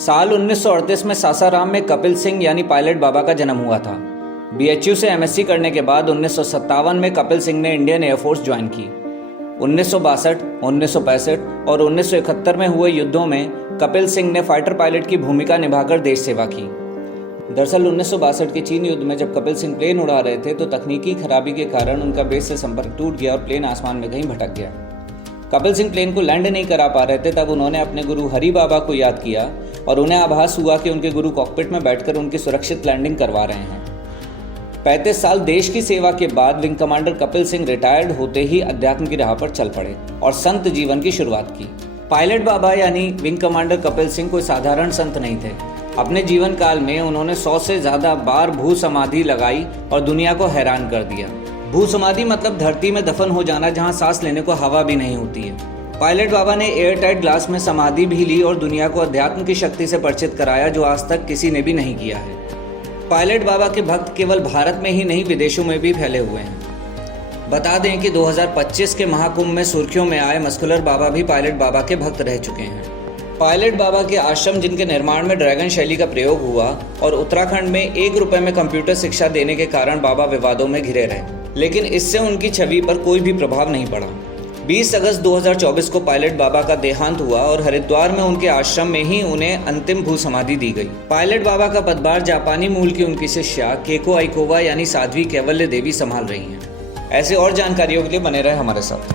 साल 1938 में सासाराम में कपिल सिंह यानी पायलट बाबा का जन्म हुआ था। बीएचयू से एमएससी करने के बाद 1957 में कपिल सिंह ने इंडियन एयरफोर्स ज्वाइन की। 1962, 1965 और 1971 में हुए युद्धों में कपिल सिंह ने फाइटर पायलट की भूमिका निभाकर देश सेवा की। दरअसल 1962 के चीन युद्ध में जब कपिल सिंह प्लेन उड़ा रहे थे तो तकनीकी खराबी के कारण उनका बेस से संपर्क टूट गया और प्लेन आसमान में कहीं भटक गया। कपिल सिंह प्लेन को लैंड नहीं करा पा रहे थे, तब उन्होंने अपने गुरु हरि बाबा को याद किया और उन्हें आभास हुआ कि उनके गुरु कॉकपिट में बैठकर उनकी सुरक्षित लैंडिंग करवा रहे हैं। 35 साल देश की सेवा के बाद wing commander Kapil Singh retired होते ही अध्यात्म की राह पर चल पड़े और संत जीवन की शुरुआत की। पायलट बाबा यानी विंग कमांडर कपिल सिंह कोई साधारण संत नहीं थे। अपने जीवन काल में उन्होंने 100 से ज़्यादा बार भू समाधि लगाई और दुनिया को हैरान कर दिया। भू समाधि मतलब धरती में दफन हो जाना, जहां सांस लेने को हवा भी नहीं होती है। पायलट बाबा ने एयर टाइट ग्लास में समाधि भी ली और दुनिया को अध्यात्म की शक्ति से परिचित कराया, जो आज तक किसी ने भी नहीं किया है। पायलट बाबा के भक्त केवल भारत में ही नहीं, विदेशों में भी फैले हुए हैं। बता दें कि 2025 के महाकुंभ में सुर्खियों में आए मस्कुलर बाबा भी पायलट बाबा के भक्त रह चुके हैं। पायलट बाबा के आश्रम, जिनके निर्माण में ड्रैगन शैली का प्रयोग हुआ, और उत्तराखंड में 1 रुपए में कंप्यूटर शिक्षा देने के कारण बाबा विवादों में घिरे रहे, लेकिन इससे उनकी छवि पर कोई भी प्रभाव नहीं पड़ा। 20 अगस्त 2024 को पायलट बाबा का देहांत हुआ और हरिद्वार में उनके आश्रम में ही उन्हें अंतिम भू समाधि दी गई। पायलट बाबा का पदभार जापानी मूल की उनकी शिष्या केको आइकोवा यानी साध्वी कैवल्य देवी संभाल रही हैं। ऐसे और जानकारियों के लिए बने रहे हमारे साथ।